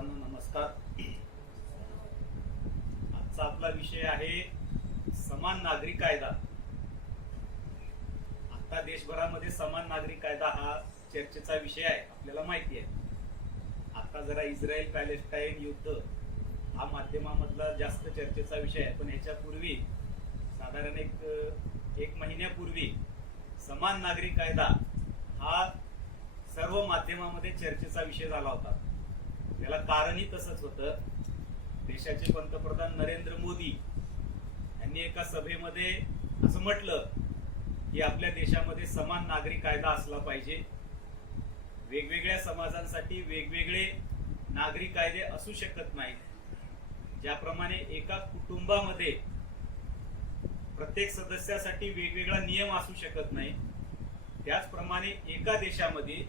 सर्वांना नमस्कार। आजचा आपला विषय आहे समान नागरी कायदा। आता देशभरामध्ये समान नागरी कायदा हा चर्चेचा विषय आहे, आपल्याला माहिती आहे। आता जरा इस्रायल पॅलेस्टाईन युद्ध हा माध्यमामधला जास्त चर्चेचा विषय आहे, पण ह्याच्यापूर्वी साधारण एक महिन्यापूर्वी समान नागरी कायदा हा सर्व माध्यमामध्ये चर्चेचा विषय झाला होता। त्याला कारणही तसंच होतं। देशाचे पंतप्रधान नरेंद्र मोदी यांनी एका सभेमध्ये असं म्हटलं की आपल्या देशामध्ये समान नागरी कायदा असला पाहिजे। वेगवेगळ्या समाजांसाठी वेगवेगळे नागरी कायदे असू शकत नाहीत। ज्याप्रमाणे एका कुटुंबामध्ये प्रत्येक सदस्यासाठी वेगवेगळा नियम असू शकत नाही, त्याचप्रमाणे एका देशामध्ये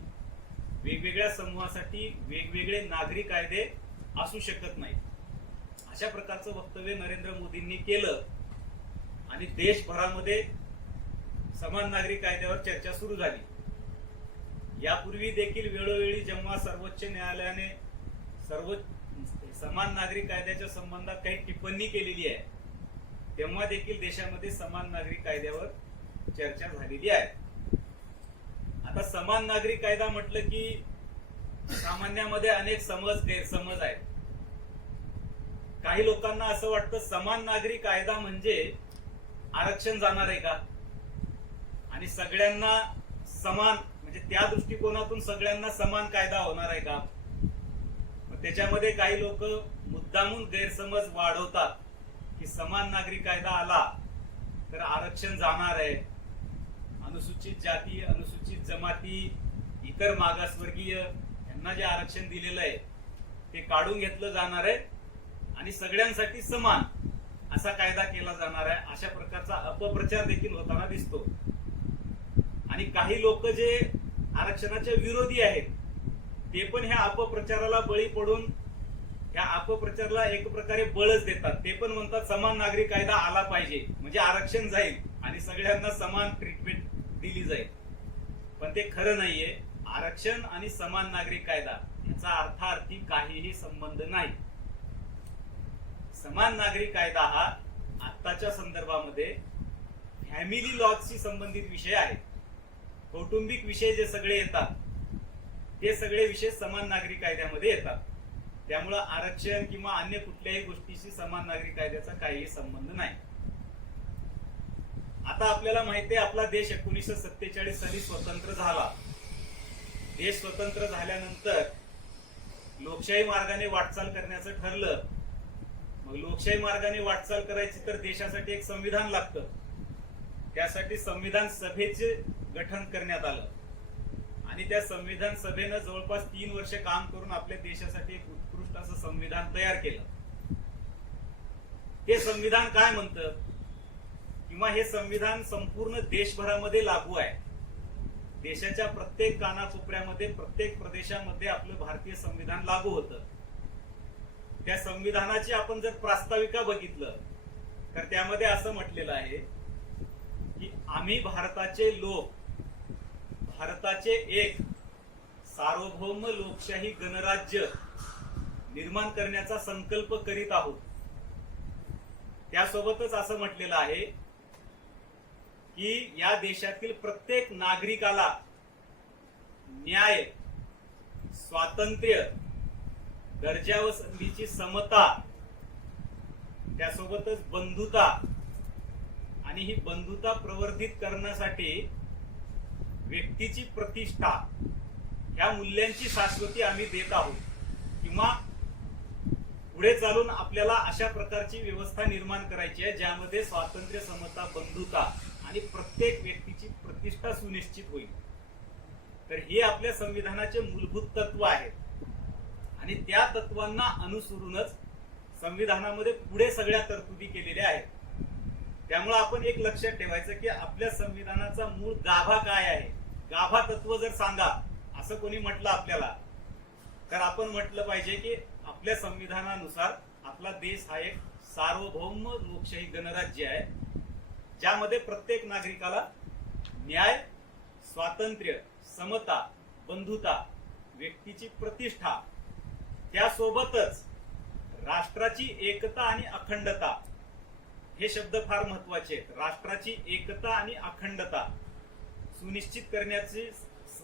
वेगवेगळ्या समूहासाठी वेगवेगळे नागरी कायदे असू शकत नाहीत। अशा प्रकारचं वक्तव्य नरेंद्र मोदींनी केलं आणि देशभरामध्ये समान नागरी कायद्यावर चर्चा सुरू झाली। यापूर्वी देखील वेळोवेळी जेव्हा सर्वोच्च न्यायालयाने समान नागरी कायद्याच्या संबंधात काही टिप्पणी केलेली आहे, तेव्हा देखील देशामध्ये समान नागरी कायद्यावर चर्चा झालेली आहे। आता समान नागरी कायदा म्हटलं की सामान्यामध्ये अनेक गैरसमज आहेत। काही लोकांना असं वाटतं समान नागरी कायदा म्हणजे आरक्षण जाणार आहे का, आणि सगळ्यांना समान म्हणजे त्या दृष्टिकोनातून सगळ्यांना समान कायदा होणार आहे का। त्याच्यामध्ये काही लोक मुद्दामून गैरसमज वाढवतात की समान नागरी कायदा आला तर आरक्षण जाणार आहे, अनुसूचित जाती, अनुसूचित जमाती, इतर मागासवर्गीय यांना जे आरक्षण दिलेलं आहे ते काढून घेतलं जाणार आहे आणि सगळ्यांसाठी समान असा कायदा केला जाणार आहे। अशा प्रकारचा अपप्रचार देखील होताना दिसतो। आणि काही लोक जे आरक्षणाच्या विरोधी आहेत ते पण ह्या अपप्रचाराला बळी पडून ह्या अपप्रचाराला एक प्रकारे बळच देतात। ते पण म्हणतात समान नागरी कायदा आला पाहिजे म्हणजे आरक्षण जाईल आणि सगळ्यांना समान ट्रीटमेंट दिली जाईल, पण ते खरं नाहीये। आरक्षण आणि समान नागरी कायदा याचा अर्थार्थी काहीही संबंध नाही। समान नागरी कायदा हा आत्ताच्या संदर्भामध्ये फॅमिली लॉजशी संबंधित विषय आहे। कौटुंबिक विषय जे सगळे येतात ते सगळे विषय समान नागरी कायद्यामध्ये येतात। त्यामुळे आरक्षण किंवा अन्य कुठल्याही गोष्टीशी समान नागरी कायद्याचा काहीही संबंध नाही। आता आपल्याला माहिती आहे आपला देश 1947 साली स्वतंत्र झाला। देश स्वतंत्र झाल्यानंतर लोकशाही मार्गाने वाटचाल करण्याचं ठरलं। मग लोकशाही मार्गाने वाटचाल करायची तर देशासाठी एक संविधान लागतं। त्यासाठी संविधान सभेचे गठन करण्यात आलं आणि त्या संविधान सभेनं जवळपास 3 वर्ष काम करून आपल्या देशासाठी एक उत्कृष्ट असं संविधान तयार केलं। ते संविधान काय म्हणतं किंवा हे संविधान संपूर्ण देशभरामध्ये लागू आहे। देशाच्या प्रत्येक कानाकोपऱ्यामध्ये प्रत्येक प्रदेशामध्ये आपलं भारतीय संविधान लागू होतं। त्या संविधानाची आपण जर प्रास्ताविका बघितलं तर त्यामध्ये असं म्हटलेलं आहे की आम्ही भारताचे लोक भारताचे एक सार्वभौम लोकशाही गणराज्य निर्माण करण्याचा संकल्प करीत आहोत। त्यासोबतच असं म्हटलेलं आहे की या देशातील प्रत्येक नागरिकाला न्याय, स्वातंत्र्य, दर्जा व संधीची समता, त्यासोबतच बंधुता, आणि ही बंधुता प्रवर्धित करण्यासाठी व्यक्तीची प्रतिष्ठा ह्या मूल्यांची शाश्वती आम्ही देत आहोत, किंवा पुढे चालून आपल्याला अशा प्रकारची व्यवस्था निर्माण करायची आहे ज्यामध्ये स्वातंत्र्य, समता, बंधुता आणि प्रत्येक व्यक्तीची प्रतिष्ठा सुनिश्चित होईल। तर हे आपल्या संविधानाचे मूलभूत तत्व आहेत आणि त्या तत्वांना अनुसरूनच संविधानामध्ये पुढे सगळ्या तरतुदी केलेल्या आहेत। त्यामुळे आपण एक लक्षात ठेवायचं की आपल्या संविधानाचा मूळ गाभा काय आहे। गाभा तत्व जर सांगा असं कोणी म्हटलं आपल्याला तर आपण म्हटलं पाहिजे की आपल्या संविधानानुसार आपला देश हा एक सार्वभौम लोकशाही गणराज्य आहे, ज्यामध्ये प्रत्येक नागरिकाला न्याय, स्वातंत्र्य, समता, बंधुता, व्यक्तीची प्रतिष्ठा त्यासोबतच राष्ट्राची एकता आणि अखंडता, हे शब्द फार महत्वाचे आहेत. राष्ट्राची एकता आणि अखंडता सुनिश्चित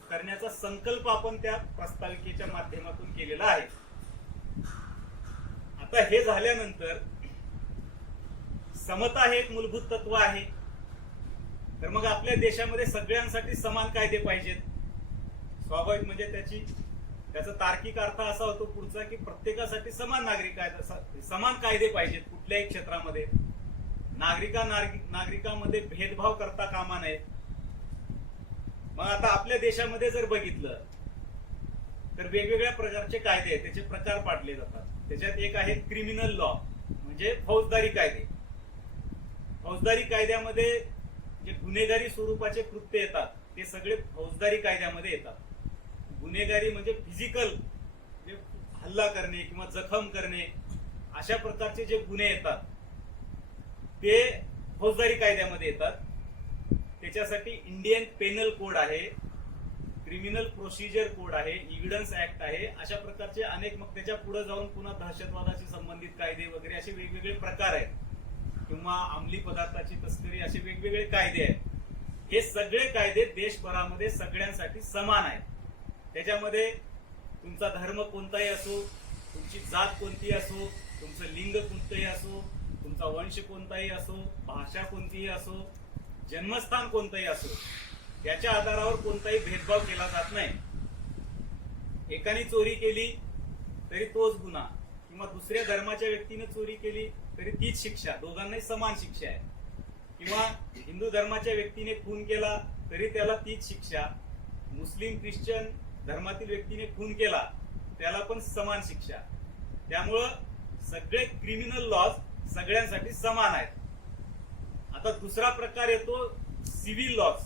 करण्याचा संकल्प आपण त्या प्रस्ताविकेच्या माध्यमातून केलेला आहे. आता हे झाल्यानंतर समता हे एक मूलभूत तत्व आहे. तर मग आपल्या देशामध्ये सगळ्यांसाठी समान कायदे पाहिजेत. स्वाभाविक म्हणजे त्याचा तार्किक अर्थ असा होतो पुढचा की प्रत्येकासाठी समान समान कायदे पाहिजेत. कुठल्याही क्षेत्रामध्ये नागरिकांमध्ये भेदभाव करता कामा नये. मग आता आपल्या देशामध्ये जर बघितलं तर वेगवेगळ्या प्रकारचे कायदे आहेत, त्याचे प्रकार पाडले जातात. त्याच्यात एक आहे क्रिमिनल लॉ, म्हणजे फौजदारी कायदे. फौजदारी कायद्यामध्ये जे गुन्हेगारी स्वरूपाचे कृत्य येतात ते सगळे फौजदारी कायद्यामध्ये येतात. गुन्हेगारी म्हणजे फिजिकल, हल्ला करणे किंवा जखम करणे, अशा प्रकारचे जे गुन्हे येतात ते फौजदारी कायद्यामध्ये येतात. त्याच्यासाठी इंडियन पेनल कोड आहे, क्रिमिनल प्रोसिजर कोड आहे, एव्हिडन्स ऍक्ट आहे, अशा प्रकारचे अनेक. मग त्याच्या पुढे जाऊन पुन्हा दहशतवादाशी संबंधित कायदे वगैरे असे वेगवेगळे प्रकार आहेत, किंवा अंमली पदार्थाची तस्करी, असे वेगवेगळे कायदे आहेत. हे सगळे कायदे देशभरामध्ये सगळ्यांसाठी समान आहेत. त्याच्यामध्ये तुमचा धर्म कोणताही असो, तुमची जात कोणतीही असो, तुमचं लिंग कोणतंही असो, तुमचा वंश कोणताही असो, भाषा कोणतीही असो, जन्मस्थान कोणतंही असो, त्याच्या आधारावर कोणताही भेदभाव केला जात नाही. एकाने चोरी केली तरी तोच गुन्हा, किंवा दुसऱ्या धर्माच्या व्यक्तीने चोरी केली तरी तीच शिक्षा, दोघांनाही समान शिक्षा आहे. किंवा हिंदू धर्माच्या व्यक्तीने खून केला तरी त्याला तीच शिक्षा, मुस्लिम ख्रिश्चन धर्मातील व्यक्तीने खून केला त्याला पण समान शिक्षा. त्यामुळं सगळे क्रिमिनल लॉज सगळ्यांसाठी समान आहेत. आता दुसरा प्रकार येतो सिव्हिल लॉज.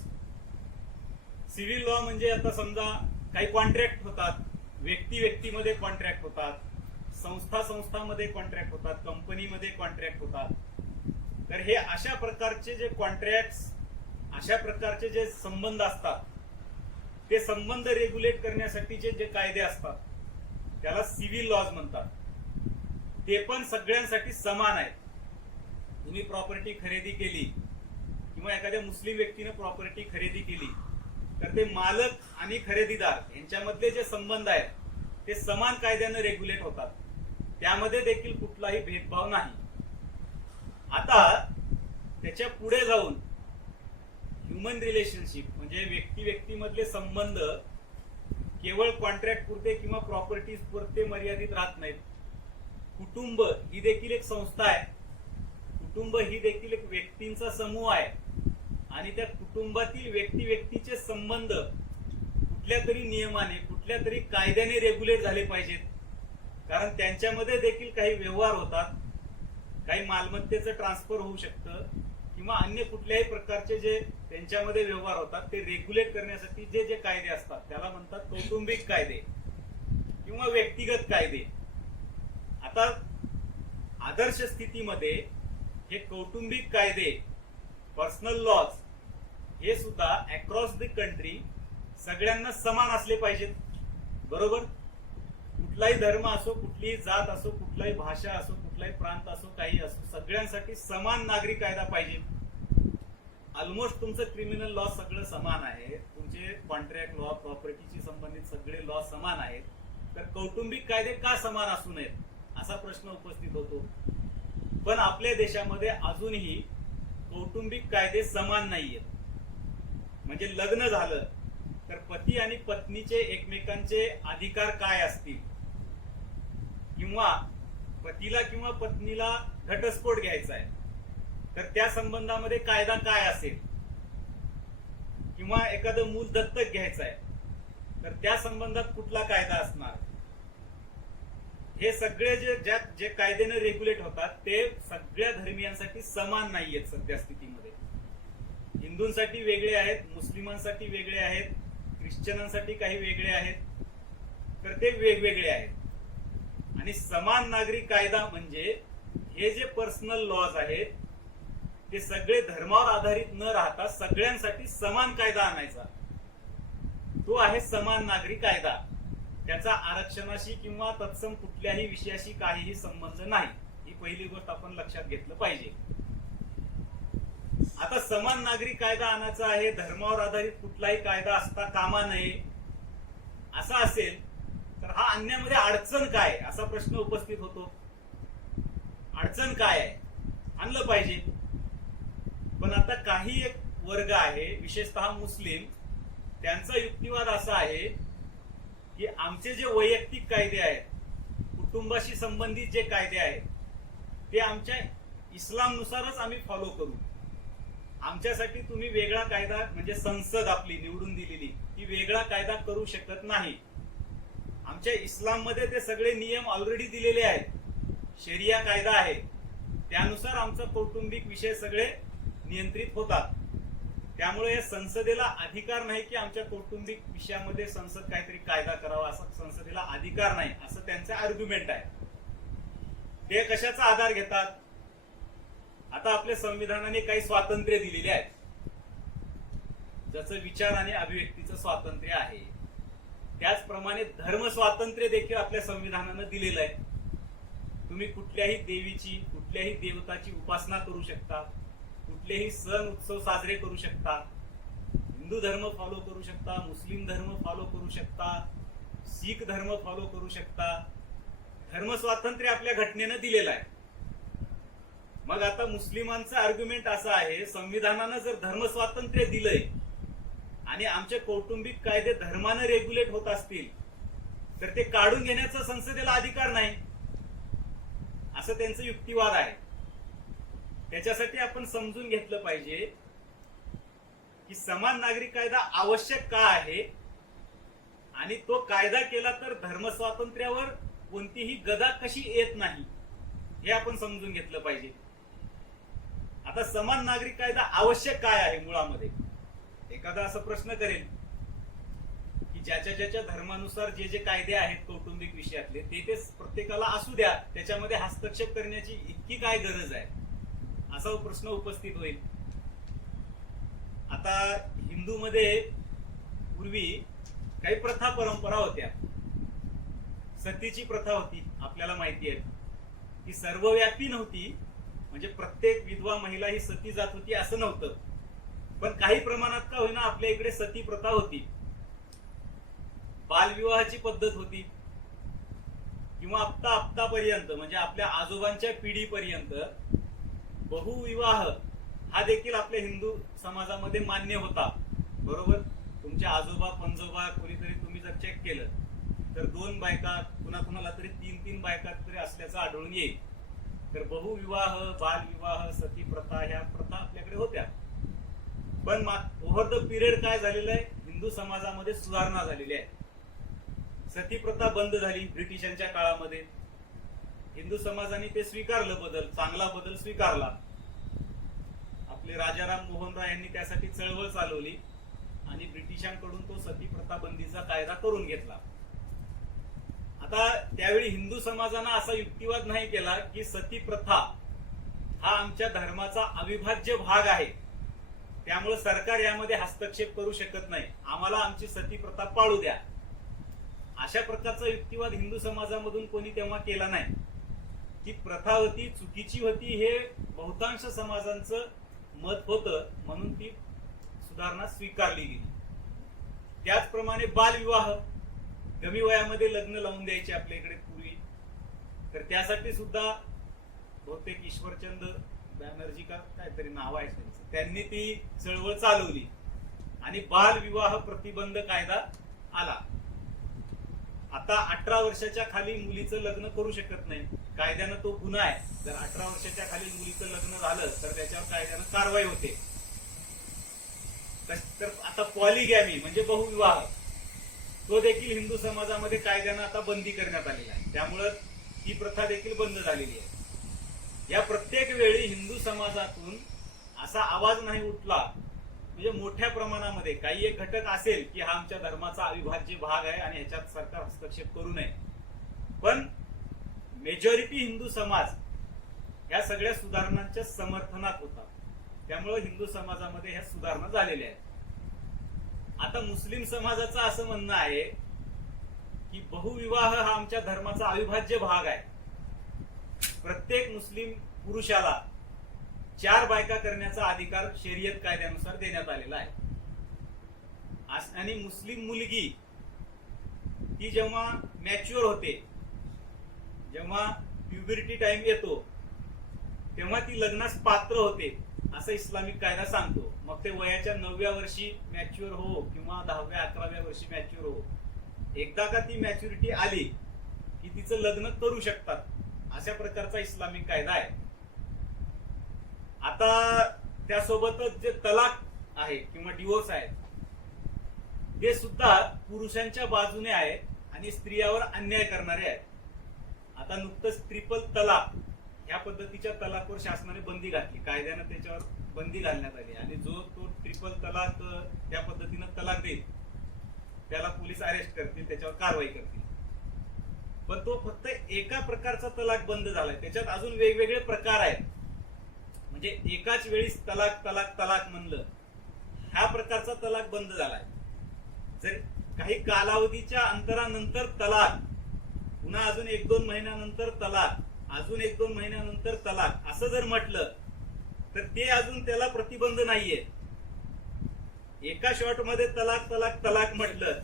सिव्हिल लॉ म्हणजे आता समजा काही कॉन्ट्रॅक्ट होतात, व्यक्तीमध्ये कॉन्ट्रॅक्ट होतात, संस्थांमध्ये कॉन्ट्रॅक्ट होतात, कंपनीमध्ये कॉन्ट्रॅक्ट होतात. तर हे अशा प्रकारचे जे कॉन्ट्रॅक्ट, अशा प्रकारचे जे संबंध असतात, ते संबंध रेग्युलेट करण्यासाठीचे जे कायदे असतात त्याला सिव्हिल लॉज म्हणतात. ते पण सगळ्यांसाठी समान आहेत. तुम्ही प्रॉपर्टी खरेदी केली किंवा एखाद्या मुस्लिम व्यक्तीने प्रॉपर्टी खरेदी केली तर ते मालक आणि खरेदीदार यांच्यामधले जे संबंध आहेत ते समान कायद्याने रेग्युलेट होतात. त्यामध्ये देखील कुठलाही भेदभाव नाही. आता त्याच्या पुढे जाऊन ह्युमन रिलेशनशिप म्हणजे व्यक्तीमधले संबंध केवळ कॉन्ट्रॅक्ट पुरते किंवा प्रॉपर्टीज पुरते मर्यादित राहत नाहीत. कुटुंब ही देखील एक संस्था आहे. कुटुंब ही देखील एक व्यक्तींचा समूह आहे, आणि त्या कुटुंबातील व्यक्तीचे संबंध कुठल्या तरी नियमाने, कुठल्या तरी कायद्याने रेग्युलेट झाले पाहिजेत. कारण त्यांच्यामध्ये देखील काही व्यवहार होतात, काही मालमत्तेचं ट्रान्सफर होऊ शकतं, किंवा अन्य कुठल्याही प्रकारचे जे त्यांच्यामध्ये व्यवहार होतात ते रेग्युलेट करण्यासाठी जे जे कायदे असतात त्याला म्हणतात कौटुंबिक कायदे किंवा व्यक्तिगत कायदे. आता आदर्श स्थितीमध्ये हे कौटुंबिक कायदे, पर्सनल लॉज, हे सुद्धा अक्रॉस द कंट्री सगळ्यांना समान असले पाहिजेत. बरोबर? कुठलाही धर्म असो, कुठलीही जात असो, कुठलाही भाषा असो, कुठलाही प्रांत असो, काही असो, सगळ्यांसाठी समान नागरी कायदा पाहिजे. ऑलमोस्ट तुमचं क्रिमिनल लॉ सगळं समान आहे, तुमचे कॉन्ट्रॅक्ट लॉ, प्रॉपर्टीशी संबंधित सगळे लॉ समान आहेत, तर कौटुंबिक कायदे का समान असू नयेत असा प्रश्न उपस्थित होतो. पण आपल्या देशामध्ये अजूनही कौटुंबिक कायदे समान नाहीयेत. म्हणजे लग्न झालं तर पती आणि पत्नीचे एकमेकांचे अधिकार काय असतील, किंवा पतीला किंवा पत्नीला घटस्फोट घ्यायचा आहे तर त्या संबंधामध्ये कायदा काय असेल, किंवा एखादं मूल दत्तक घ्यायचं आहे तर त्या संबंधात कुठला कायदा असणार. हे सगळे जे कायद्याने रेग्युलेट होतात ते सगळ्या धर्मियांसाठी समान नाहीयेत. सध्या स्थितीमध्ये हिंदूंसाठी वेगळे आहेत, मुस्लिमांसाठी वेगळे आहेत, ख्रिश्चनांसाठी काही वेगळे आहेत, तर ते वेगवेगळे आहेत. आणि समान नागरी कायदा म्हणजे हे जे पर्सनल लॉज आहेत ते सगळे धर्मावर आधारित न राहता सगळ्यांसाठी समान कायदा आणायचा, तो आहे समान नागरी कायदा. त्याचा आरक्षणाशी किंवा तत्सम कुठल्याही विषयाशी काहीही संबंध नाही. ही पहिली गोष्ट आपण लक्षात घेतलं पाहिजे. आता समान नागरी कायदा आणायचा आहे, धर्मावर आधारित कुठलाही कायदा असता कामा नये असा असेल तर हा आणण्यामध्ये अडचण काय असा प्रश्न उपस्थित होतो. अडचण काय आहे, आणलं पाहिजे. पण आता काही एक वर्ग आहे, विशेषतः मुस्लिम, त्यांचा युक्तिवाद असा आहे की आमचे जे वैयक्तिक कायदे आहेत, कुटुंबाशी संबंधित जे कायदे आहेत, ते आमच्या इस्लामनुसारच आम्ही फॉलो करू. आमच्यासाठी तुम्ही वेगळा कायदा, म्हणजे संसद आपली निवडून दिलेली, ती वेगळा कायदा करू शकत नाही. आमच्या इस्लाम मध्ये ते सगळे नियम ऑलरेडी दिलेले आहेत. शरिया कायदा आहे, त्यानुसार आमचा कौटुंबिक विषय सगळे नियंत्रित होतात. त्यामुळे या संसदेला अधिकार नाही की आमच्या कौटुंबिक विषयामध्ये संसद काहीतरी कायदा करावा, असा संसदेला अधिकार नाही, असं त्यांचं आर्ग्युमेंट आहे. ते कशाचा आधार घेतात? आता आपल्या संविधानाने काही स्वातंत्र्य दिलेले आहेत, जसं विचार आणि अभिव्यक्तीचं स्वातंत्र्य आहे, त्याचप्रमाणे धर्म स्वातंत्र्य देखील आपल्या संविधानानं दिलेलं आहे. तुम्ही कुठल्याही देवीची, कुठल्याही देवताची उपासना करू शकता, कुठलेही सण उत्सव साजरे करू शकता, हिंदू धर्म फॉलो करू शकता, मुस्लिम धर्म फॉलो करू शकता, शीख धर्म फॉलो करू शकता. धर्म स्वातंत्र्य आपल्या घटनेनं दिलेलं आहे. मग आता मुस्लिमांचं आर्ग्युमेंट असं आहे, संविधानानं जर धर्म स्वातंत्र्य दिलंय आणि आमचे कौटुंबिक कायदे धर्मानं रेग्युलेट होत असतील तर ते काढून घेण्याचा संसदेला अधिकार नाही, असं त्यांचं युक्तिवाद आहे. त्याच्यासाठी आपण समजून घेतलं पाहिजे की समान नागरी कायदा आवश्यक का आहे आणि तो कायदा केला तर धर्म स्वातंत्र्यावर कोणतीही गदा कशी येत नाही, हे आपण समजून घेतलं पाहिजे. आता समान नागरी कायदा आवश्यक काय आहे मुळामध्ये? एखादा असा प्रश्न करेल की ज्याच्या ज्याच्या धर्मानुसार जे जे कायदे आहेत कौटुंबिक विषयातले, ते प्रत्येकाला असू द्या, त्याच्यामध्ये हस्तक्षेप करण्याची इतकी काय गरज आहे, असा प्रश्न उपस्थित होईल. आता हिंदूमध्ये पूर्वी काही प्रथा परंपरा होत्या. सतीची प्रथा होती, आपल्याला माहिती आहे. ती सर्वव्यापी नव्हती, म्हणजे प्रत्येक विधवा महिला ही सती जात होती असं नव्हतं, पण काही प्रमाणात का होईना आपल्या इकडे सती प्रथा होती. बालविवाहाची पद्धत होती, किंवा आत्तापर्यंत म्हणजे आपल्या आजोबांच्या पिढीपर्यंत बहुविवाह हा देखील आपल्या हिंदू समाजामध्ये मान्य होता. बरोबर? तुमच्या आजोबा पंजोबा कोणीतरी तुम्ही जर चेक केलं तर 2 बायका, कुणाला तरी 3 बायका तरी असल्याचं आढळून येईल. तर बहुविवाह, बालविवाह, सती प्रथा ह्या प्रथा आपल्याकडे होत्या. पण ओव्हर द पिरियड काय झालेलं आहे, हिंदू समाजामध्ये सुधारणा झालेली आहे. सती प्रथा बंद झाली ब्रिटिशांच्या काळामध्ये. हिंदू समाजाने ते स्वीकारलं, बदल, चांगला बदल स्वीकारला. आपले राजाराम मोहन राय यांनी त्यासाठी चळवळ चालवली आणि ब्रिटिशांकडून तो सती प्रथा बंदीचा कायदा करून घेतला. आता त्यावेळी हिंदू समाजानं असा युक्तिवाद नाही केला की सती प्रथा हा आमच्या धर्माचा अविभाज्य भाग आहे, त्यामुळे सरकार यामध्ये हस्तक्षेप करू शकत नाही, आम्हाला आमची सती प्रथा पाळू द्या. अशा प्रकारचा युक्तिवाद हिंदू समाजामधून कोणी तेव्हा केला नाही. ती प्रथा होती, चुकीची होती, हे बहुतांश समाजांचं मत होतं, म्हणून ती सुधारणा स्वीकारली गेली. त्याचप्रमाणे बालविवाह, कमी वयामध्ये लग्न लावून द्यायचे आपल्या इकडे पूर्वी, तर त्यासाठी सुद्धा बहुतेक ईश्वरचंद बॅनर्जी का काहीतरी नाव आहे त्यांचं, त्यांनी ती चळवळ चालवली आणि बालविवाह प्रतिबंध कायदा आला. आता 18 वर्षाच्या खाली मुलीचं लग्न करू शकत नाही, कायद्यानं तो गुन्हा आहे. जर 18 वर्षाच्या खाली मुलीचं लग्न झालं तर त्याच्यावर कायद्यानं कारवाई होते. तर आता पॉलिगॅमी म्हणजे बहुविवाह, तो देखील हिंदू समाजामध्ये कायद्यानं आता बंदी करण्यात आलेला आहे, त्यामुळं ही प्रथा देखील बंद झालेली आहे. या प्रत्येक वेळी हिंदू समाजातून असा आवाज नाही उठला, म्हणजे मोठ्या प्रमाणामध्ये काही एक घटक असेल की हा आमच्या धर्माचा अविभाज्य भाग आहे आणि ह्याच्यात सरकार हस्तक्षेप करू नये, पण मेजॉरिटी हिंदू समाज या सगळ्या सुधारणांच्या समर्थनात होता. त्यामुळे हिंदू समाजामध्ये ह्या सुधारणा झालेल्या आहेत. आता मुस्लिम समाजाचं असं म्हणणं आहे की बहुविवाह हा आमच्या धर्माचा अविभाज्य भाग आहे. प्रत्येक मुस्लिम पुरुषाला 4 बायका करण्याचा अधिकार शरीयत कायद्यानुसार देण्यात आलेला आहे. आणि मुस्लिम मुलगी ती जेव्हा मॅच्युअर होते, जेव्हा प्युबर्टी टाइम येतो, तेव्हा ती लग्नास पात्र होते असं इस्लामिक कायदा सांगतो. मग ते वयाच्या 9व्या वर्षी मॅच्युअर हो किंवा 10व्या 11व्या वर्षी मॅच्युअर हो, एकदा का ती मॅच्युरिटी आली की तिचं लग्न करू शकतात, अशा प्रकारचा इस्लामिक कायदा आहे. आता त्यासोबतच जे तलाक आहे किंवा डिवोर्स आहे ते सुद्धा पुरुषांच्या बाजूने आहे आणि स्त्रियावर अन्याय करणारे आहेत. आता नुकतंच ट्रिपल तलाक या पद्धतीच्या तलाकवर शासनाने बंदी घातली, कायद्यानं त्याच्यावर बंदी घालण्यात आली आणि जो तो ट्रिपल तलाक त्या पद्धतीनं तलाक देईल त्याला पोलीस अरेस्ट करतील, त्याच्यावर कारवाई करतील. पण तो फक्त एका प्रकारचा तलाक बंद झालाय, त्याच्यात अजून वेगवेगळे प्रकार आहेत. म्हणजे एकाच वेळी तलाक तलाक तलाक म्हणलं, ह्या प्रकारचा तलाक बंद झालाय. जर काही कालावधीच्या अंतरानंतर तलाक, पुन्हा अजून 1-2 महिन्यानंतर तलाक, अजून 1-2 महिन्यानंतर तलाक असं जर म्हटलं तर ते अजून त्याला प्रतिबंध नाहीये. एका शॉट मध्ये तलाक तलाक तलाक म्हटलं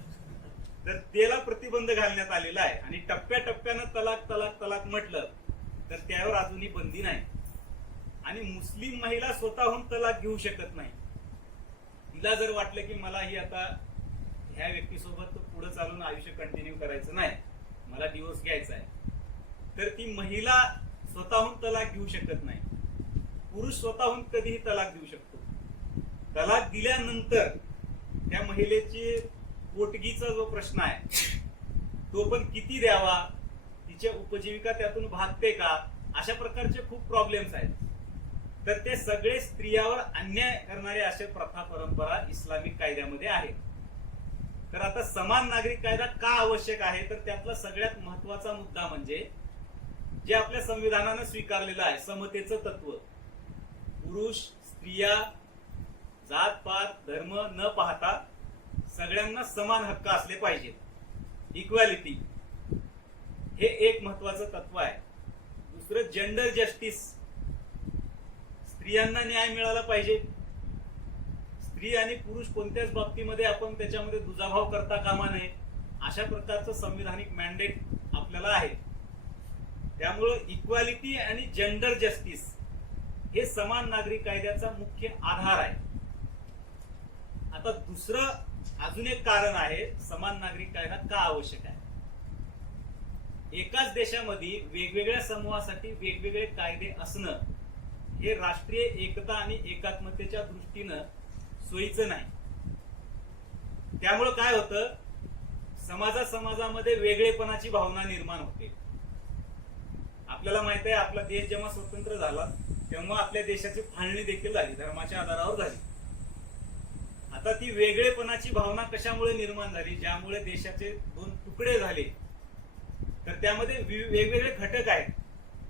तर त्याला प्रतिबंध घालण्यात आलेला आहे. आणि टप्प्याटप्प्यानं तलाक तलाक तलाक म्हटलं तर त्यावर अजूनही बंदी नाही. आणि मुस्लिम महिला स्वतःहून तलाक घेऊ शकत नाही. तिला जर वाटलं की मला ही आता ह्या व्यक्तीसोबत पुढे चालून आयुष्य कंटिन्यू करायचं नाही, मला डिवोर्स घ्यायचा आहे, तर ती महिला स्वतःहून तलाक घेऊ शकत नाही. पुरुष स्वतःहून कधीही तलाक देऊ शकतो. तलाक दिल्यानंतर त्या महिलेची पोटगीचा जो प्रश्न आहे तो पण किती द्यावा, तिची उपजीविका त्यातून भागते का, अशा प्रकारचे खूप प्रॉब्लेम्स आहेत. तर ते सगळे स्त्रियावर अन्याय करणारे असे प्रथा परंपरा इस्लामिक कायद्यामध्ये आहे. तर आता समान नागरिक कायदा का आवश्यक आहे, तर त्यातला सगळ्यात महत्वाचा मुद्दा म्हणजे जे आपल्या संविधानानं स्वीकारलेलं आहे समतेचं तत्व. पुरुष स्त्रिया जात पात धर्म न पाहता सगळ्यांना समान हक्क असले पाहिजेत. इक्वॅलिटी हे एक महत्वाचं तत्व आहे. दुसरं जेंडर जस्टिस, स्त्रियांना न्याय मिळाला पाहिजे. स्त्री आणि पुरुष कोणत्याच बाबतीमध्ये आपण त्याच्यामध्ये दुजाभाव करता कामा नये, अशा प्रकारचं संविधानिक मॅन्डेट आपल्याला आहे. त्यामुळं इक्वॅलिटी आणि जेंडर जस्टिस हे समान नागरिक कायद्याचा मुख्य आधार आहे. आता दुसरं अजून एक कारण आहे समान नागरिक कायदा का आवश्यक आहे. एकाच देशामध्ये वेगवेगळ्या समूहासाठी वेगवेगळे कायदे असणं हे राष्ट्रीय एकता आणि एकात्मतेच्या दृष्टीनं सोयीचं नाही. त्यामुळं काय होतं, समाजामध्ये वेगळेपणाची भावना निर्माण होते. आपल्याला माहित आहे आपला देश जेव्हा स्वतंत्र झाला तेव्हा आपल्या देशाची फाळणी देखील झाली, धर्माच्या आधारावर झाली. आता ती वेगळेपणाची भावना कशामुळे निर्माण झाली, ज्यामुळे देशाचे 2 तुकडे झाले. तर त्यामध्ये वेगवेगळे घटक आहेत,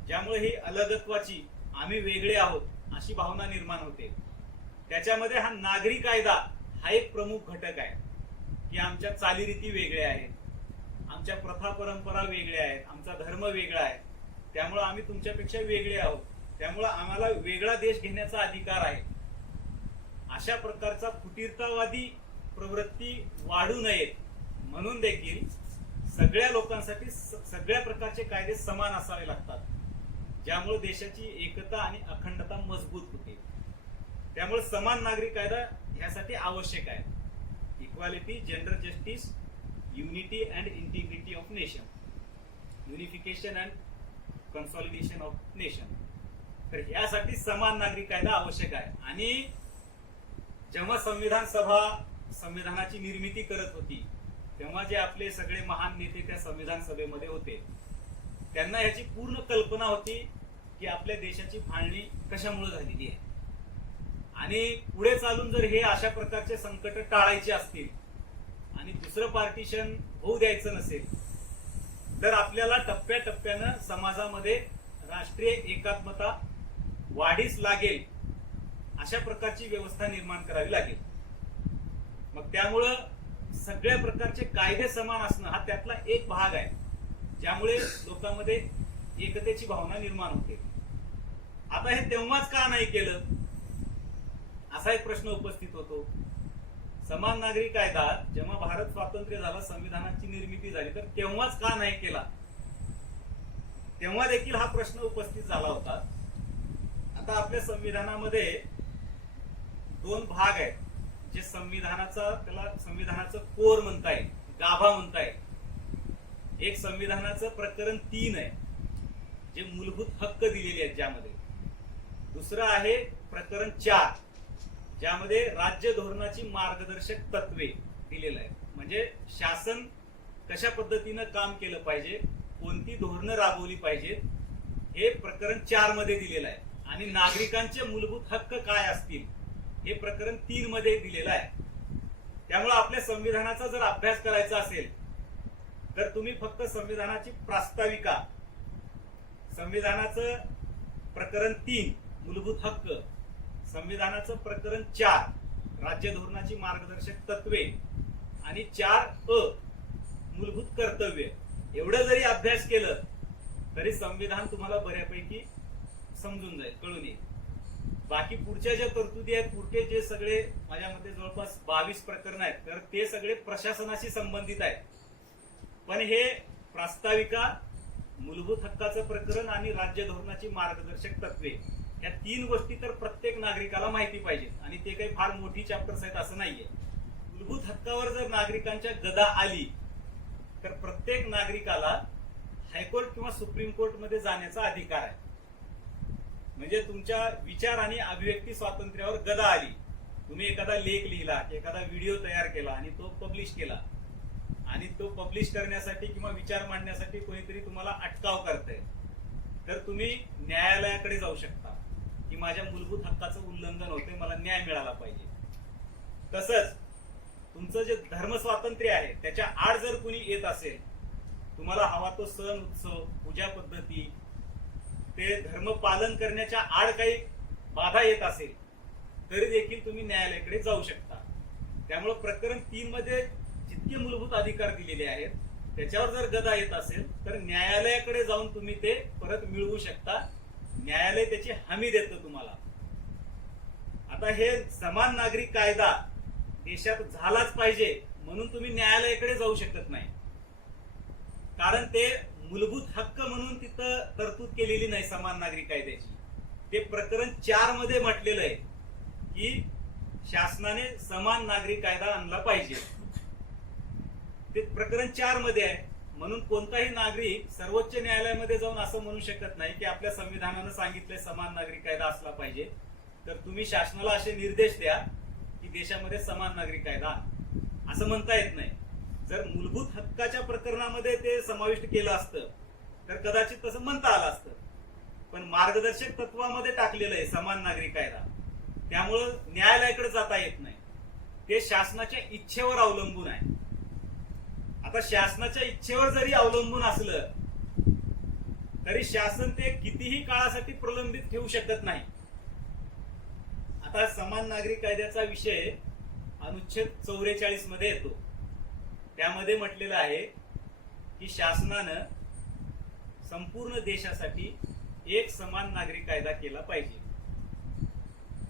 ज्यामुळे ही अलगत्वाची, आम्ही वेगळे आहोत अशी भावना निर्माण होते. त्याच्यामध्ये हा नागरिक कायदा हा एक प्रमुख घटक आहे की आमच्या चालीरीती वेगळ्या आहेत, आमच्या प्रथा परंपरा वेगळ्या आहेत, आमचा धर्म वेगळा आहे, त्यामुळे आम्ही तुमच्यापेक्षा वेगळे आहोत, त्यामुळे आम्हाला वेगळा देश घेण्याचा अधिकार आहे. अशा प्रकारचा फुटीरतावादी प्रवृत्ती वाढू नयेत म्हणून देखील सगळ्या लोकांसाठी सगळ्या प्रकारचे कायदे समान असावे लागतात, ज्यामुळे देशाची एकता आणि अखंडता मजबूत होते. त्यामुळे समान नागरिक कायदा ह्यासाठी आवश्यक आहे. Equality, gender justice, unity and integrity of nation, unification and consolidation of nation. तर ह्यासाठी समान नागरिक कायदा आवश्यक आहे. आणि जेव्हा संविधान सभा संविधानाची निर्मिती करत होती तेव्हा जे आपले सगळे महान नेते त्या संविधान सभेमध्ये होते त्यांना याची पूर्ण कल्पना होती की आपल्या देशाची फाळणी कशामुळे झालेली आहे. आणि पुढे चालून जर हे अशा प्रकारचे संकट टाळायचे असतील आणि दुसरं पार्टिशन होऊ द्यायचं नसेल तर आपल्याला टप्प्याटप्प्यानं समाजामध्ये राष्ट्रीय एकात्मता वाढीस लागेल अशा प्रकारची व्यवस्था निर्माण करावी लागेल. मग त्यामुळं सगळ्या प्रकारचे कायदे समान असणं हा त्यातला एक भाग आहे, ज्यामुळे लोकांमध्ये एकतेची भावना निर्माण होते. आता हे तेव्हाच का नाही केलं, असा एक प्रश्न उपस्थित होतो. समान नागरी कायदा जेव्हा भारत स्वातंत्र्य झाला, संविधानाची निर्मिती झाली, तर तेव्हाच का नाही केला, तेव्हा देखील हा प्रश्न उपस्थित झाला होता. आता आपल्या संविधानामध्ये दोन भाग आहेत, जे त्याला संविधानाचं कोर म्हणताय, गाभा म्हणताय. एक संविधानाचं प्रकरण 3 आहे, जे मूलभूत हक्क दिलेले आहेत ज्यामध्ये. दुसरं आहे प्रकरण 4, ज्यामध्ये राज्य धोरणाची मार्गदर्शक तत्वे दिलेलं आहे. म्हणजे शासन कशा पद्धतीनं काम केलं पाहिजे, कोणती धोरणं राबवली पाहिजेत, हे प्रकरण 4 मध्ये दिलेलं आहे. आणि नागरिकांचे मूलभूत हक्क काय असतील हे प्रकरण 3 मध्ये दिलेलं आहे. त्यामुळे आपल्या संविधानाचा जर अभ्यास करायचा असेल तर तुम्ही फक्त संविधानाची प्रास्ताविका, संविधानाचं प्रकरण 3 मूलभूत हक्क, संविधानाचं प्रकरण 4 राज्य धोरणाची मार्गदर्शक तत्वे आणि 4 मूलभूत कर्तव्य, एवढं जरी अभ्यास केलं तरी संविधान तुम्हाला बऱ्यापैकी समजून जाईल, कळून येईल. बाकी पुढच्या ज्या तरतुदी आहेत, पुढचे जे सगळे माझ्यामध्ये जवळपास 22 प्रकरण आहेत, तर ते सगळे प्रशासनाशी संबंधित आहेत. पण हे प्रास्ताविका, मूलभूत हक्काचं प्रकरण आणि राज्य धोरणाची मार्गदर्शक तत्वे, या 3 गोष्टी तर प्रत्येक नागरिकाला माहिती पाहिजेत. आणि ते काही फार मोठी चॅप्टर्स आहेत असं नाहीये. मूलभूत हक्कावर जर नागरिकांच्या गदा आली तर प्रत्येक नागरिकाला हायकोर्ट किंवा सुप्रीम कोर्ट मध्ये जाण्याचा अधिकार आहे. म्हणजे तुमच्या विचार आणि अभिव्यक्ती स्वातंत्र्यावर गदा आली, तुम्ही एखादा लेख लिहिला, एखादा व्हिडिओ तयार केला आणि तो पब्लिश केला, आणि तो पब्लिश करण्यासाठी किंवा विचार मांडण्यासाठी कोणीतरी तुम्हाला अटकाव करतंय, तर तुम्ही न्यायालयाकडे जाऊ शकता की माझ्या मूलभूत हक्काचं उल्लंघन होतंय, मला न्याय मिळाला पाहिजे. तसंच तुमचं जे धर्म स्वातंत्र्य आहे त्याच्या आड जर कुणी येत असेल, तुम्हाला हवा तो सण उत्सव, पूजा पद्धती, ते धर्म पालन करण्याच्या आड काही बाधा येत असेल तरी देखील तुम्ही न्यायालयाकडे जाऊ शकता. त्यामुळे प्रकरण 3 मध्ये जितके मूलभूत अधिकार दिलेले आहेत त्याच्यावर जर गदा येत असेल तर न्यायालयाकडे जाऊन तुम्ही ते परत मिळवू शकता. न्यायालय त्याची हमी देतं तुम्हाला. आता हे समान नागरी कायदा देशात झालाच पाहिजे म्हणून तुम्ही न्यायालयाकडे जाऊ शकत नाही, कारण ते मूलभूत हक्क म्हणून तिथं तरतूद केलेली नाही समान नागरी कायद्याची. ते प्रकरण 4 मध्ये म्हटलेलं आहे की शासनाने समान नागरी कायदा आणला पाहिजे. ते प्रकरण 4 मध्ये आहे. म्हणून कोणताही नागरिक सर्वोच्च न्यायालयामध्ये जाऊन असं म्हणू शकत नाही की आपल्या संविधानानं सांगितलंय समान नागरी कायदा असला पाहिजे, तर तुम्ही शासनाला असे निर्देश द्या की देशामध्ये समान नागरी कायदा, असं म्हणता येत नाही. जर मूलभूत हक्काच्या प्रकरणामध्ये ते समाविष्ट केलं असतं तर कदाचित तसं म्हणता आलं असतं. पण मार्गदर्शक तत्वामध्ये टाकलेलं आहे समान नागरी कायदा, त्यामुळं न्यायालयाकडे जाता येत नाही. ते शासनाच्या इच्छेवर अवलंबून आहे. आता शासनाच्या इच्छेवर जरी अवलंबून असलं तरी शासन ते कितीही काळासाठी प्रलंबित ठेवू शकत नाही. आता समान नागरी कायद्याचा विषय अनुच्छेद 44 मध्ये येतो. त्यामध्ये म्हटलेलं आहे की शासनानं संपूर्ण देशासाठी एक समान नागरी कायदा केला पाहिजे.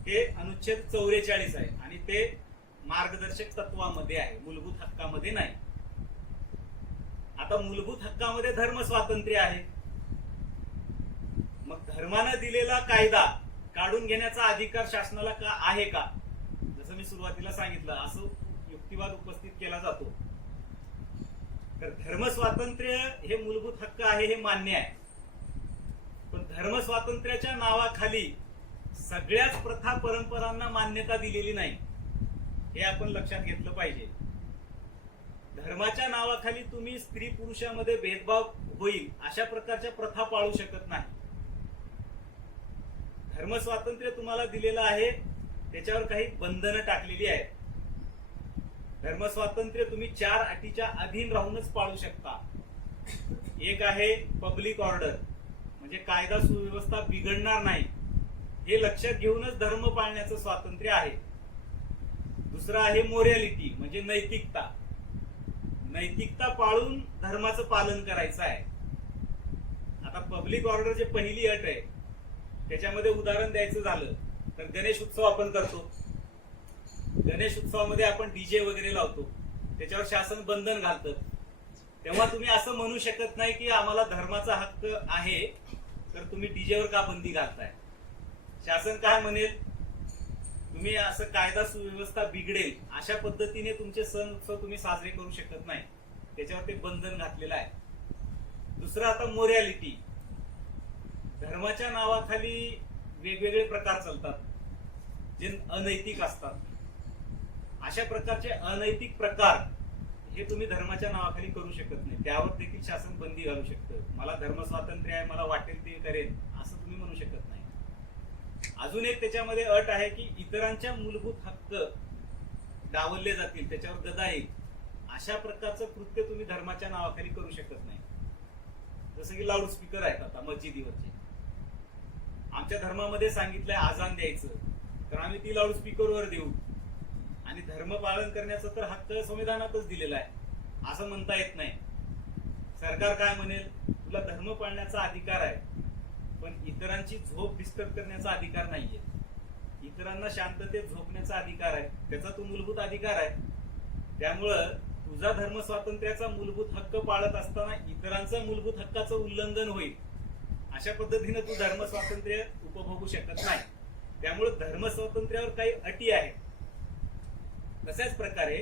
हे अनुच्छेद 44 आहे आणि ते मार्गदर्शक तत्वामध्ये आहे, मूलभूत हक्कामध्ये नाही. आता मूलभूत हक्कामध्ये धर्म स्वातंत्र्य आहे. मग धर्मानं दिलेला कायदा काढून घेण्याचा अधिकार शासनाला का आहे का, जसं मी सुरुवातीला सांगितलं, असं युक्तिवाद उपस्थित केला जातो. तर धर्म स्वातंत्र्य हे मूलभूत हक्क आहे हे मान्य आहे, पण धर्म स्वातंत्र्याच्या नावाखाली सगळ्याच प्रथा परंपरांना मान्यता दिलेली नाही, हे आपण लक्षात घेतलं पाहिजे. धर्माच्या नावाखाली तुम्ही स्त्री पुरुषामध्ये भेदभाव होईल अशा प्रकारच्या प्रथा पाळू शकत नाही. धर्म स्वातंत्र्य तुम्हाला दिलेलं आहे, त्याच्यावर काही बंधनं टाकलेली आहेत. धर्म स्वातंत्र्य तुम्ही 4 अटीच्या अधीन राहूनच पाळू शकता. एक आहे पब्लिक ऑर्डर, म्हणजे कायदा सुव्यवस्था बिघडणार नाही हे लक्षात घेऊनच धर्म पाळण्याचं स्वातंत्र्य आहे. दुसरं आहे मोरॅलिटी, म्हणजे नैतिकता, नैतिकता पाळून धर्माचं पालन करायचं आहे. आता पब्लिक ऑर्डरची पहिली अट आहे, त्याच्यामध्ये उदाहरण द्यायचं झालं तर गणेश उत्सव आपण करतो. गणेश उत्सवामध्ये आपण डीजे वगैरे लावतो, त्याच्यावर शासन बंधन घालतं. तेव्हा तुम्ही असं म्हणू शकत नाही की आम्हाला धर्माचा हक्क आहे तर तुम्ही डीजेवर का बंदी घालताय. शासन काय म्हणेल, तुम्ही असं कायदा सुव्यवस्था बिघडेल अशा पद्धतीने तुमचे सण उत्सव तुम्ही साजरे करू शकत नाही, त्याच्यावर ते बंधन घातलेलं आहे. दुसरं आता मोरॅलिटी. धर्माच्या नावाखाली वेगवेगळे प्रकार चालतात जे अनैतिक असतात. अशा प्रकारचे अनैतिक प्रकार हे तुम्ही धर्माच्या नावाखाली करू शकत नाही, त्यावर देखील शासन बंदी घालू शकतं. मला धर्म स्वातंत्र्य आहे, मला वाटेल ते करेन असं तुम्ही म्हणू शकत नाही. अजून एक त्याच्यामध्ये अट आहे की इतरांच्या मूलभूत हक्क डावलले जातील, त्याच्यावर गदा येईल, अशा प्रकारचं कृत्य तुम्ही धर्माच्या नावाखाली करू शकत नाही. जसं की लाऊडस्पीकर आहेत आता मस्जिदीवरचे. आमच्या धर्मामध्ये सांगितलंय आजान द्यायचं, तर आम्ही ती लाऊडस्पीकरवर देऊ. आणि धर्म पालन करण्याचा तर हक्क संविधानातच दिलेला आहे, असं म्हणता येत नाही. सरकार काय म्हणेल, तुला धर्म पाळण्याचा अधिकार आहे, पण इतरांची झोप डिस्टर्ब करण्याचा अधिकार नाहीये. इतरांना शांततेत झोपण्याचा अधिकार आहे, त्याचा तो मूलभूत अधिकार आहे. त्यामुळं तुझा धर्म स्वातंत्र्याचा मूलभूत हक्क पाळत असताना इतरांचा मूलभूत हक्काचं उल्लंघन होईल, अशा पद्धतीने तू धर्म स्वातंत्र्य उपभोगू शकत नाही. त्यामुळे धर्म स्वातंत्र्यावर काही अटी आहेत. तशाच प्रकारे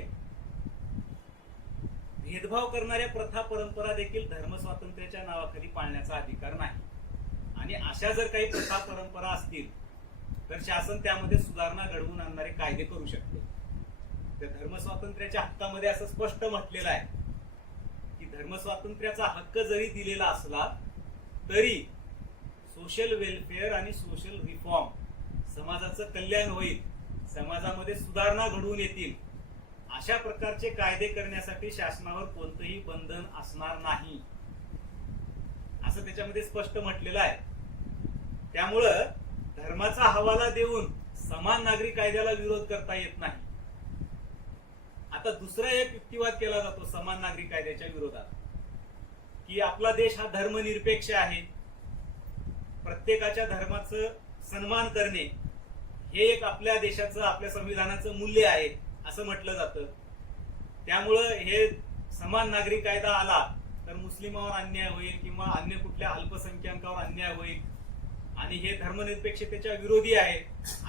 भेदभाव करणाऱ्या प्रथा परंपरा देखील धर्म स्वातंत्र्याच्या नावाखाली पाळण्याचा अधिकार नाही. आणि अशा जर काही प्रथा परंपरा असतील तर शासन त्यामध्ये सुधारणा घडवून आणणारे कायदे करू शकते. त्या धर्म स्वातंत्र्याच्या हक्कामध्ये असं स्पष्ट म्हटलेलं आहे की धर्म स्वातंत्र्याचा हक्क जरी दिलेला असला तरी सोशल वेलफेअर आणि सोशल रिफॉर्म, समाजाचं कल्याण होईल, समाजामध्ये सुधारणा घडवून येतील, अशा प्रकारचे कायदे करण्यासाठी शासनावर कोणतंही बंधन असणार नाही, असं त्याच्यामध्ये स्पष्ट म्हटलेलं आहे. त्यामुळं धर्माचा हवाला देऊन समान नागरी कायद्याला विरोध करता येत नाही. आता दुसरा एक युक्तिवाद केला जातो समान नागरी कायद्याच्या विरोधात, की आपला देश हा धर्मनिरपेक्ष आहे, प्रत्येकाच्या धर्माचं सन्मान करणे हे एक आपल्या देशाचं, आपल्या संविधानाचं मूल्य आहे असं म्हटलं जातं. त्यामुळं हे समान नागरी कायदा आला तर मुस्लिमावर अन्याय होईल किंवा अन्य कुठल्या अल्पसंख्याकावर अन्याय होईल आणि हे धर्मनिरपेक्षतेच्या विरोधी आहे,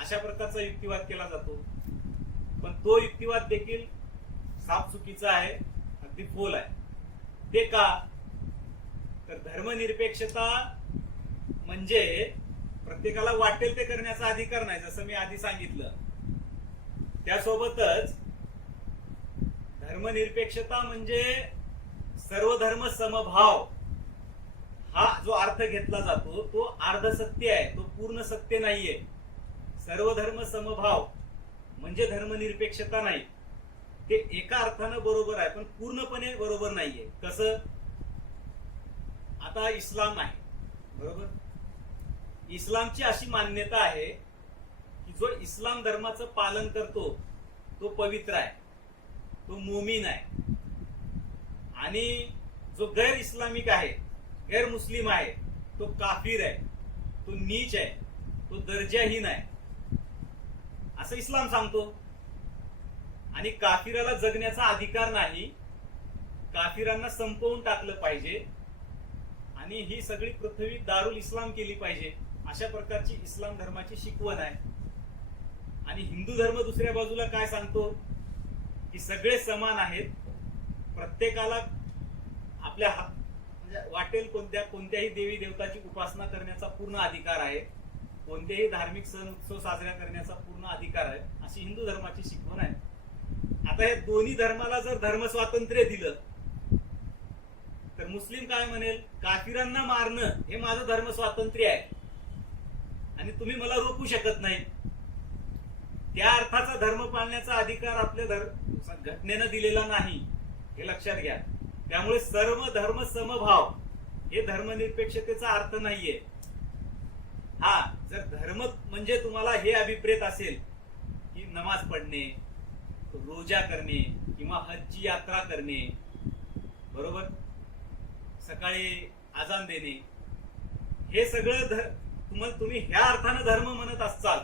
अशा प्रकारचा युक्तिवाद केला जातो. पण तो युक्तिवाद देखील साफ चुकीचा आहे, अगदी फोल आहे. ते का, तर धर्मनिरपेक्षता म्हणजे प्रत्येकाला वाटेल ते करण्याचा अधिकार नाही, जसं मी आधी सांगितलं. त्यासोबतच धर्मनिरपेक्षता म्हणजे सर्व धर्म समभाव हा जो अर्थ घेतला जातो तो अर्ध सत्य आहे, तो पूर्ण सत्य नाहीये. सर्व धर्म समभाव म्हणजे धर्मनिरपेक्षता नाही. ते एका अर्थानं बरोबर आहे पण पूर्णपणे बरोबर नाहीये. कसं, आता इस्लाम आहे बरोबर, इस्लामची अशी मान्यता आहे की जो इस्लाम धर्माचं पालन करतो तो पवित्र आहे, तो मुमीन आहे. आणि जो गैर इस्लामिक आहे, गैर मुस्लिम आहे, तो काफिर आहे, तो नीच आहे, तो दर्जाहीन आहे, असं इस्लाम सांगतो. आणि काफिराला जगण्याचा अधिकार नाही, काफिरांना संपवून टाकलं पाहिजे आणि ही सगळी पृथ्वी दारुल इस्लाम केली पाहिजे, अशा प्रकारची इस्लाम धर्माची शिकवण आहे. आणि हिंदू धर्म दुसऱ्या बाजूला काय सांगतो की सगळे समान आहेत, प्रत्येकाला आपल्या म्हणजे वाटेल कोणत्याही देवी देवताची उपासना करण्याचा पूर्ण अधिकार आहे, कोणतेही धार्मिक सण उत्सव साजरा करण्याचा पूर्ण अधिकार आहे, अशी हिंदू धर्माची शिकवण आहे. आता या दोन्ही धर्माला जर धर्म स्वातंत्र्य दिलं तर मुस्लिम काय म्हणेल, काफिरांना मारणं हे माझं धर्म स्वातंत्र्य आहे आणि तुम्ही मला रोखू शकत नाही. त्या अर्थाचा धर्म पाळण्याचा अधिकार आपल्या घटनेनं दिलेला नाही, हे लक्षात घ्या. त्यामुळे सर्व धर्म समभाव हे धर्मनिरपेक्षतेचा अर्थ नाहीये. हा, जर धर्म म्हणजे तुम्हाला हे अभिप्रेत असेल की नमाज पढणे, रोजा करणे किंवा हजची यात्रा करणे बरोबर, सकाळी आजान देणे, हे सगळं तुम्ही ह्या अर्थानं धर्म म्हणत असाल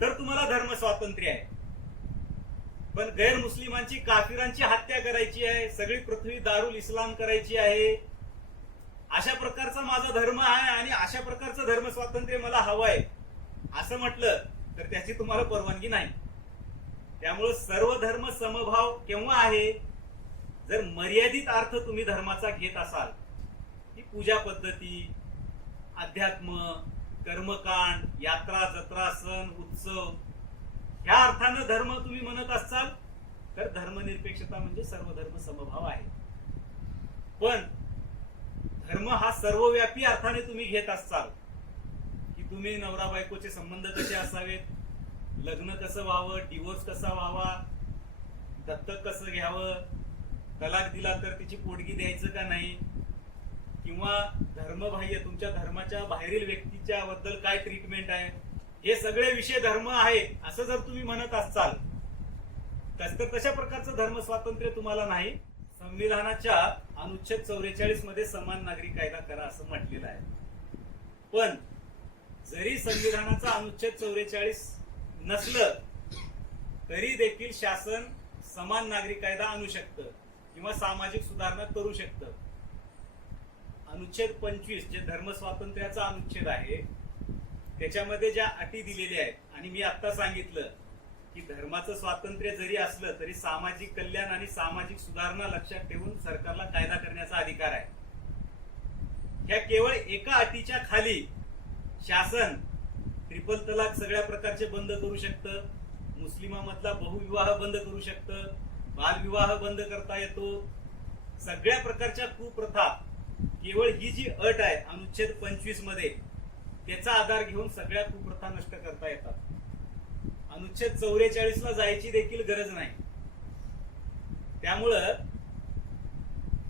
तर तुम्हाला धर्म स्वातंत्र्य आहे. पण गैरमुस्लिमांची, काफिरांची हत्या करायची आहे, सगळी पृथ्वी दारुल इस्लाम करायची आहे, अशा प्रकारचा माझा धर्म आहे आणि अशा प्रकारचं धर्म स्वातंत्र्य मला हवं आहे असं म्हटलं तर त्याची तुम्हाला परवानगी नाही. त्यामुळे सर्व धर्म समभाव केव्हा आहे, जर मर्यादित अर्थ तुम्ही धर्माचा घेत असाल, की पूजा पद्धती, अध्यात्म, कर्मकांड, यात्रा, जत्रा, सण, उत्सव, ह्या अर्थानं धर्म तुम्ही म्हणत असाल तर धर्मनिरपेक्षता म्हणजे सर्व धर्म समभाव आहे. पण धर्म हा सर्वव्यापी अर्थाने तुम्ही घेत असाल, की तुम्ही नवरा बायकोचे संबंध कसे असावेत, लग्न कसं व्हावं, डिवोर्स कसा व्हावा, दत्तक कसं घ्यावं, तलाक दिला तर तिची पोटगी द्यायचं का नाही, किंवा धर्मबाह्य तुमच्या धर्माच्या बाहेरील व्यक्तीच्या बद्दल काय ट्रीटमेंट आहे, हे सगळे विषय धर्म आहे असं जर तुम्ही म्हणत असाल तर तशा प्रकारचं धर्म स्वातंत्र्य तुम्हाला नाही. संविधानाच्या अनुच्छेद 44 मध्ये समान नागरी कायदा करा असं म्हटलेलं आहे. पण जरी संविधानाचा अनुच्छेद 44 नसलं तरी देखील शासन समान नागरी कायदा आणू शकतं किंवा सामाजिक सुधारणा करू शकतं. अनुच्छेद 25 जे धर्म स्वातंत्र्याचा अनुच्छेद आहे त्याच्यामध्ये ज्या अटी दिलेल्या आहेत, आणि मी आता सांगितलं की धर्माचं स्वातंत्र्य जरी असलं तरी सामाजिक कल्याण आणि सामाजिक सुधारणा लक्षात ठेवून सरकारला कायदा करण्याचा अधिकार आहे. ह्या केवळ एका अटीच्या खाली शासन ट्रिपल तलाक सगळ्या प्रकारचे बंद करू शकतं, मुस्लिमांमधला बहुविवाह बंद करू शकतं, बालविवाह बंद करता येतो, सगळ्या प्रकारच्या कुप्रथा केवळ ही जी अट आहे अनुच्छेद 25 मध्ये त्याचा आधार घेऊन सगळ्या कुप्रथा नष्ट करता येतात. अनुच्छेद 44 ला जायची देखील गरज नाही. त्यामुळं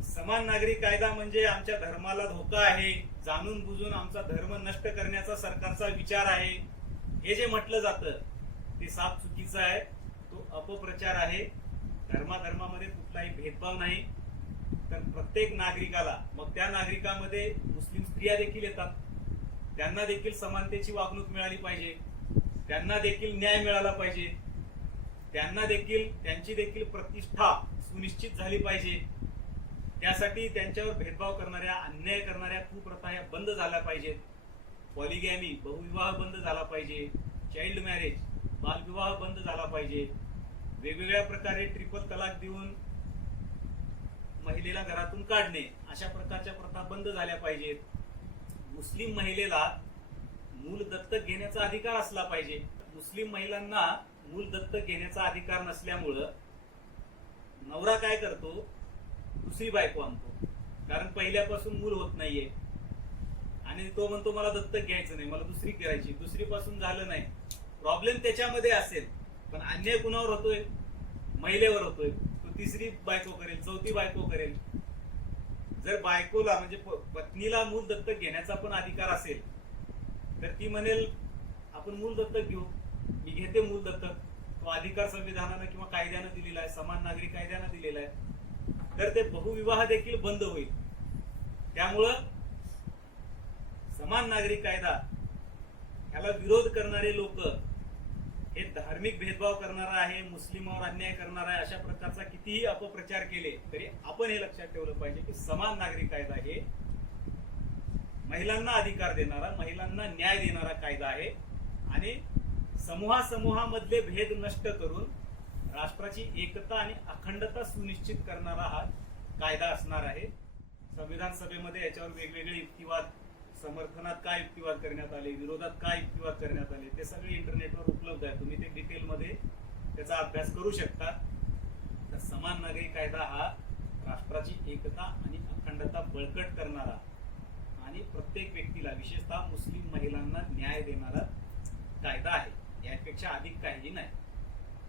समान नागरी कायदा म्हणजे आमच्या धर्माला धोका आहे, जाणून बुजून आमचा धर्म नष्ट करण्याचा सरकारचा विचार आहे, हे जे म्हटलं जातं ते साफ चुकीचं आहे. तो अपप्रचार आहे. धर्माधर्मामध्ये कुठलाही भेदभाव नाही. तर प्रत्येक नागरिकाला, मग त्या नागरिकामध्ये मुस्लिम स्त्रिया देखील येतात, त्यांना देखील समानतेची वागणूक मिळाली पाहिजे, त्यांना देखील न्याय मिळाला पाहिजे, त्यांना देखील त्यांची देखील प्रतिष्ठा सुनिश्चित झाली पाहिजे. त्यासाठी त्यांच्यावर भेदभाव करणाऱ्या, अन्याय करणाऱ्या कुप्रथा या बंद झाल्या पाहिजेत. पॉलिगॅमी, बहुविवाह बंद झाला पाहिजे, चाइल्ड मॅरेज, बालविवाह बंद झाला पाहिजे, वेगवेगळ्या प्रकारे ट्रिपल तलाक देऊन महिलेला घरातून काढणे, अशा प्रकारच्या प्रथा बंद झाल्या पाहिजेत. मुस्लिम महिलेला मूल दत्तक घेण्याचा अधिकार असला पाहिजे. मुस्लिम महिलांना मूल दत्तक घेण्याचा अधिकार नसल्यामुळं नवरा काय करतो, दुसरी बायको आणतो, कारण पहिल्यापासून मूल होत नाहीये आणि तो म्हणतो मला दत्तक घ्यायचं नाही, मला दुसरी करायची, दुसरीपासून झालं नाही. प्रॉब्लेम त्याच्यामध्ये असेल, पण अन्याय कुणावर होतोय, महिलेवर होतोय. तो तिसरी बायको करेल, चौथी बायको करेल. जर बायकोला म्हणजे पत्नीला मूल दत्तक घेण्याचा पण अधिकार असेल तर ती म्हणेल आपण मूल दत्तक घेऊ, मी घेते मूल दत्तक. तो अधिकार संविधानानं किंवा कायद्यानं दिलेला आहे, समान नागरी कायद्यानं दिलेला आहे. तर ते बहुविवाह देखील बंद होईल. त्यामुळं समान नागरी कायदा ह्याला विरोध करणारे लोक हे धार्मिक भेदभाव करणारा आहे, मुस्लिमांवर अन्याय करणारा आहे, अशा प्रकारचा कितीही अपप्रचार केले तरी आपण हे लक्षात ठेवलं पाहिजे की समान नागरी कायदा हे महिलांना अधिकार देणारा, महिलांना न्याय देणारा कायदा आहे आणि समूहामधले भेद नष्ट करून राष्ट्राची एकता आणि अखंडता सुनिश्चित करणारा हा कायदा असणार आहे. संविधान सभेमध्ये याच्यावर वेगवेगळे युक्तिवाद, समर्थनात काय युक्तिवाद करण्यात आले, विरोधात काय युक्तिवाद करण्यात आले, ते सगळे इंटरनेटवर उपलब्ध आहे. तुम्ही ते डिटेलमध्ये त्याचा अभ्यास करू शकता. तर समान नागरी कायदा हा राष्ट्राची एकता आणि अखंडता बळकट करणारा आणि प्रत्येक व्यक्तीला, विशेषतः मुस्लिम महिलांना न्याय देणारा कायदा आहे. यापेक्षा अधिक काहीही नाही.